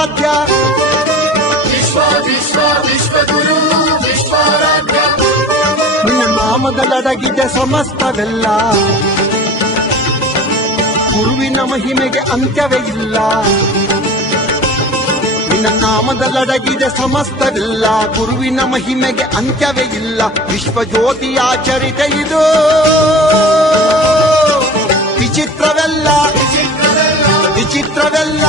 ವಿಶ್ವಾರಾಧ್ಯ ವಿಶ್ವಗುರು ವಿಶ್ವಾರಾಧ್ಯ ನಿನ್ನ ನಾಮದಲ್ಲಡಗಿದೆ ಸಮಸ್ತವೆಲ್ಲ ಗುರುವಿನ ಮಹಿಮೆಗೆ ಅಂತ್ಯವೇ ಇಲ್ಲ ನಿನ್ನ ನಾಮದಲ್ಲಡಗಿದೆ ಸಮಸ್ತವೆಲ್ಲ ಗುರುವಿನ ಮಹಿಮೆಗೆ ಅಂತ್ಯವೇ ಇಲ್ಲ ವಿಶ್ವಜ್ಯೋತಿಯ ಚರಿತೆ ಇದು ವಿಚಿತ್ರವೆಲ್ಲ ವಿಚಿತ್ರವೆಲ್ಲ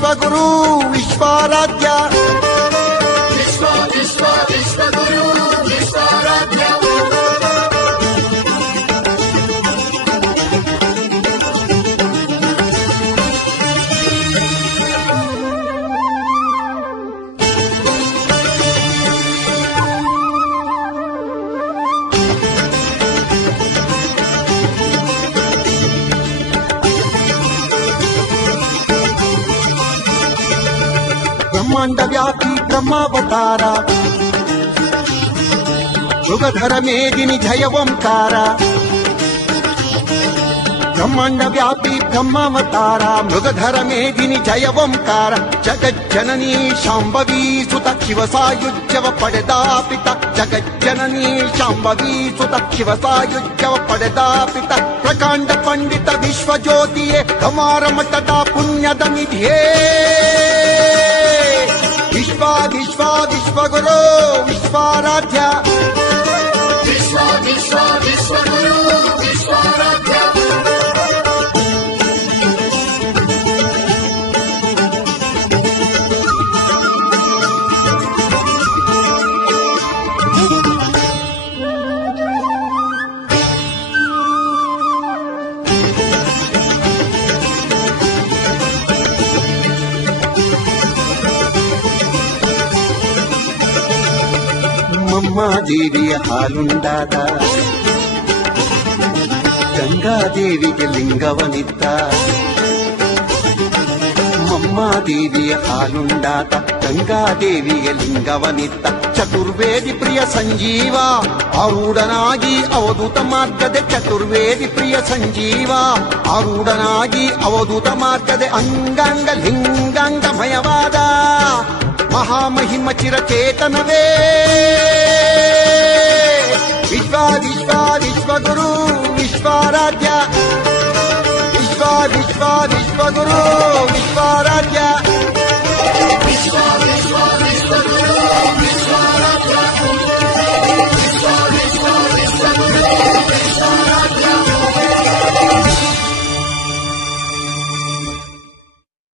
ವಿಶ್ವಗುರು ವಿಶ್ವಾರಾಧ್ಯ ವಿಶ್ವಗುರು ವಿಶ್ವಾರಾಧ್ಯ ಬ್ರಹ್ಮಾಂಡ ವ್ಯಾಪಿ ಬ್ರಹ್ಮಾವತಾರ ಮೃಗಧರ ಮೇದಿನಿ ಜಯ ಓಂಕಾರ ಬ್ರಹ್ಮಾಂಡ ವ್ಯಾಪಿ ಬ್ರಹ್ಮಾವತಾರ ಮೃಗಧರ ಮೇದಿನಿ ಜಯ ಓಂಕಾರ ಜಗಜ್ಜನನೀ ಶಾಂಭವೀ ಸುತ ಶಿವ ಸಾಯುಜ್ಯವ ಪಡೆದ ಪಿತ ಜಗಜ್ಜನನೀ ಶಾಂಭವೀ ಸುತ ಶಿವ ಸಾಯುಜ್ಯವ ಪಡೆದ ಪಿತ ಪ್ರಕಾಂಡ ಪಂಡಿತ ವಿಶ್ವಜ್ಯೋತಿಯೇ ಕಮಾರ ಮಠದ ಪುಣ್ಯದ ನಿಧಿಯೇ ವಿಶ್ವಗುರು ವಿಶ್ವಾರಾಧ್ಯ ವಿಶ್ವಗುರು ವಿಶ್ವಾರಾಧ್ಯ ದೇವಿಯ ಹಾಲುಂಡಾದ ಗಂಗಾದೇವಿಗೆ ಲಿಂಗವನಿದ್ದ ಮಮ್ಮಾದೇವಿಯ ಹಾಲುಂಡಾದ ಗಂಗಾದೇವಿಗೆ ಲಿಂಗವನಿದ್ದ ಚತುರ್ವೇದಿ ಪ್ರಿಯ ಸಂಜೀವ ಆರೂಢನಾಗಿ ಅವಧೂತ ಮಾರ್ಗದೆ ಚತುರ್ವೇದಿ ಪ್ರಿಯ ಸಂಜೀವ ಆರೂಢನಾಗಿ ಅವಧೂತ ಮಾರ್ಗದೆ ಅಂಗಾಂಗ ಲಿಂಗಾಂಗಮಯವಾದ ಮಹಾಮಹಿಮ ಚಿರಚೇತನವೇ ವಿಶ್ವ